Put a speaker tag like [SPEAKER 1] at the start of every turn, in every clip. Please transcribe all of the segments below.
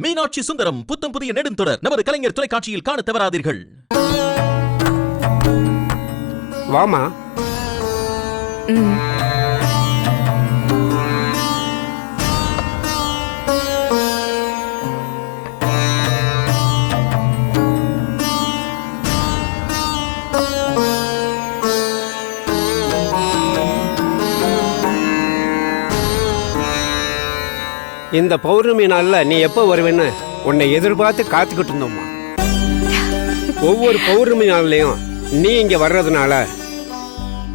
[SPEAKER 1] மீனாட்சி சுந்தரம் புத்தம் புதிய நெடுந்தொடர். நமது கலைஞர் தொலைக்காட்சியில் காணத் தவறாதீர்கள்.
[SPEAKER 2] வாமா.
[SPEAKER 3] ம்.
[SPEAKER 2] இந்த பௌர்ணமி நாள்ல நீ எப்போ வருவேன்னு உன்னை எதிர்பார்த்து காத்துக்கிட்டு இருந்தோம்மா. ஒவ்வொரு பௌர்ணமி நாள்லயும் நீ இங்க வர்றதுனால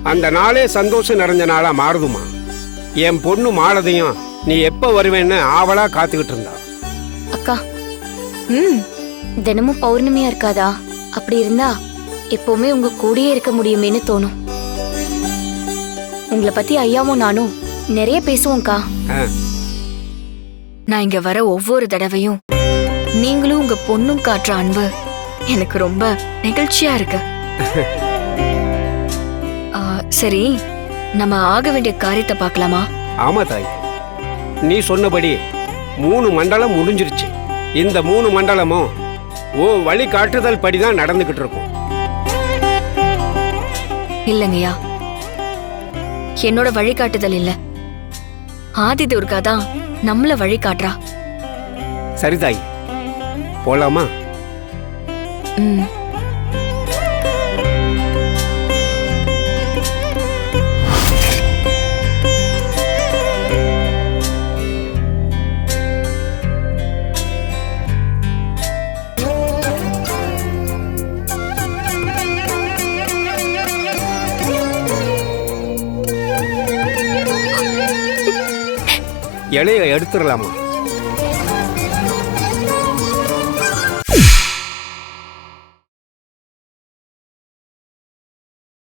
[SPEAKER 2] அந்த நாளே சந்தோஷம் நிறைஞ்ச நாளா மாறுதுமா என் பொண்ணு மாலதையும் நீ எப்போ வருவேன்னு ஆவலா காத்துக்கிட்டு இருந்தா.
[SPEAKER 3] அக்கா ம் தினமும் பௌர்ணமியா இருக்காதா? அப்படி இருந்தா எப்பவுமே உங்க கூடயே இருக்க முடியுமேன்னு தோணும். உங்களை பத்தி ஐயாவும் நானும் நிறைய பேசுவோம்க்கா.
[SPEAKER 2] ஆ,
[SPEAKER 3] நான் இங்க வர ஒவ்வொரு தடவையும் நீங்களும் உங்க பொண்ணும் காட்டுற அன்பு எனக்கு ரொம்ப நெகிழ்ச்சியா இருக்கு. சரி நம்ம ஆக வேண்டிய காரியத்தை பார்க்கலாமா?
[SPEAKER 2] ஆமா தாய். நீ சொன்னபடி மூணு மண்டலம் முடிஞ்சிருச்சு. இந்த மூணு மண்டலமும் ஓ வழி காட்டுதல் படிதான் நடந்துகிட்டு இருக்கும்.
[SPEAKER 3] இல்லைங்கய்யா. என்னோட வழிகாட்டுதல் இல்ல. ஆதி துர்கா தான் நம்மள வழி காட்டுறா
[SPEAKER 2] சரி தாய் போலாமா?
[SPEAKER 3] ம்.
[SPEAKER 2] இலையை எடுத்துடலாமா?